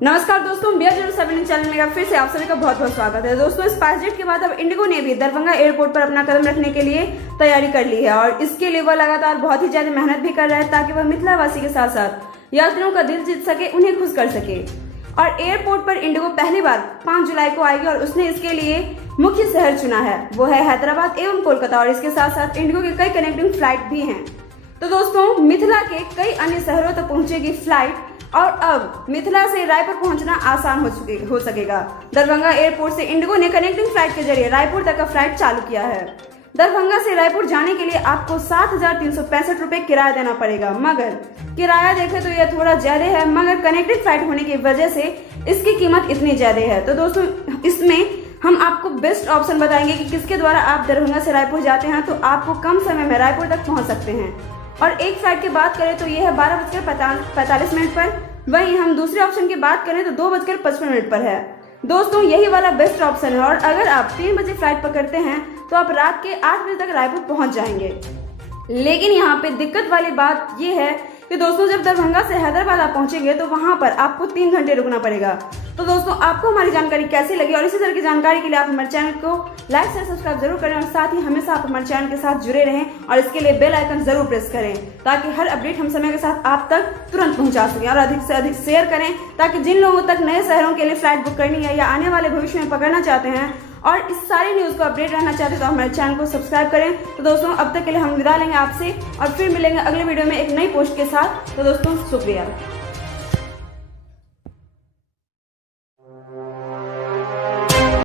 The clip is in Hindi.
नमस्कार दोस्तों, BR07 चैनल में फिर से आप सभी का बहुत बहुत स्वागत है। दोस्तों, इस स्पाइसजेट के बाद अब इंडिगो ने भी दरभंगा एयरपोर्ट पर अपना कदम रखने के लिए तैयारी कर ली है और इसके लिए वह लगातार बहुत ही ज्यादा मेहनत भी कर रहा है ताकि वह मिथिलावासी के साथ साथ यात्रियों का दिल जीत सके, उन्हें खुश कर सके। और एयरपोर्ट पर इंडिगो पहली बार 5 जुलाई को आएगी और उसने इसके लिए मुख्य शहर चुना है, वो है हैदराबाद एवं कोलकाता। और इसके साथ साथ इंडिगो के कई कनेक्टिंग फ्लाइट भी हैं। तो दोस्तों, मिथिला के कई अन्य शहरों तक पहुंचेगी फ्लाइट और अब मिथिला से रायपुर पहुंचना आसान हो सकेगा। दरभंगा एयरपोर्ट से इंडिगो ने कनेक्टिंग फ्लाइट के जरिए रायपुर तक का फ्लाइट चालू किया है। दरभंगा से रायपुर जाने के लिए आपको 7,365 रुपए किराया देना पड़ेगा, मगर किराया देखें तो यह थोड़ा ज्यादा है, मगर कनेक्टिंग फ्लाइट होने की वजह से इसकी कीमत इतनी ज्यादा है। तो दोस्तों, इसमें हम आपको बेस्ट ऑप्शन बताएंगे कि किसके द्वारा आप दरभंगा से रायपुर जाते हैं तो आपको कम समय में रायपुर तक पहुंच सकते हैं। और एक फ्लाइट की बात करें तो यह है 12:45 पर, वहीं हम दूसरे ऑप्शन की बात करें तो 2:55 पर है। दोस्तों, यही वाला बेस्ट ऑप्शन है और अगर आप 3 बजे फ्लाइट पकड़ते हैं तो आप रात के 8 बजे तक रायपुर पहुंच जाएंगे। लेकिन यहाँ पे दिक्कत वाली बात यह है कि दोस्तों, जब दरभंगा से हैदराबाद आप पहुंचेंगे तो वहां पर आपको 3 घंटे रुकना पड़ेगा। तो दोस्तों, आपको हमारी जानकारी कैसी लगी और इसी तरह की जानकारी के लिए आप हमारे चैनल को लाइक शेयर सब्सक्राइब जरूर करें और साथ ही हमेशा आप हमारे चैनल के साथ जुड़े रहें और इसके लिए बेल आइकन जरूर प्रेस करें ताकि हर अपडेट हम समय के साथ आप तक तुरंत पहुंचा सकें। और अधिक से अधिक शेयर करें ताकि जिन लोगों तक नए शहरों के लिए फ्लाइट बुक करनी है या आने वाले भविष्य में पकड़ना चाहते हैं और इस सारी न्यूज को अपडेट रहना चाहते हैं तो हमारे चैनल को सब्सक्राइब करें। तो दोस्तों, अब तक के लिए हम विदा लेंगे आपसे और फिर मिलेंगे अगले वीडियो में एक नई पोस्ट के साथ। तो दोस्तों, शुक्रिया।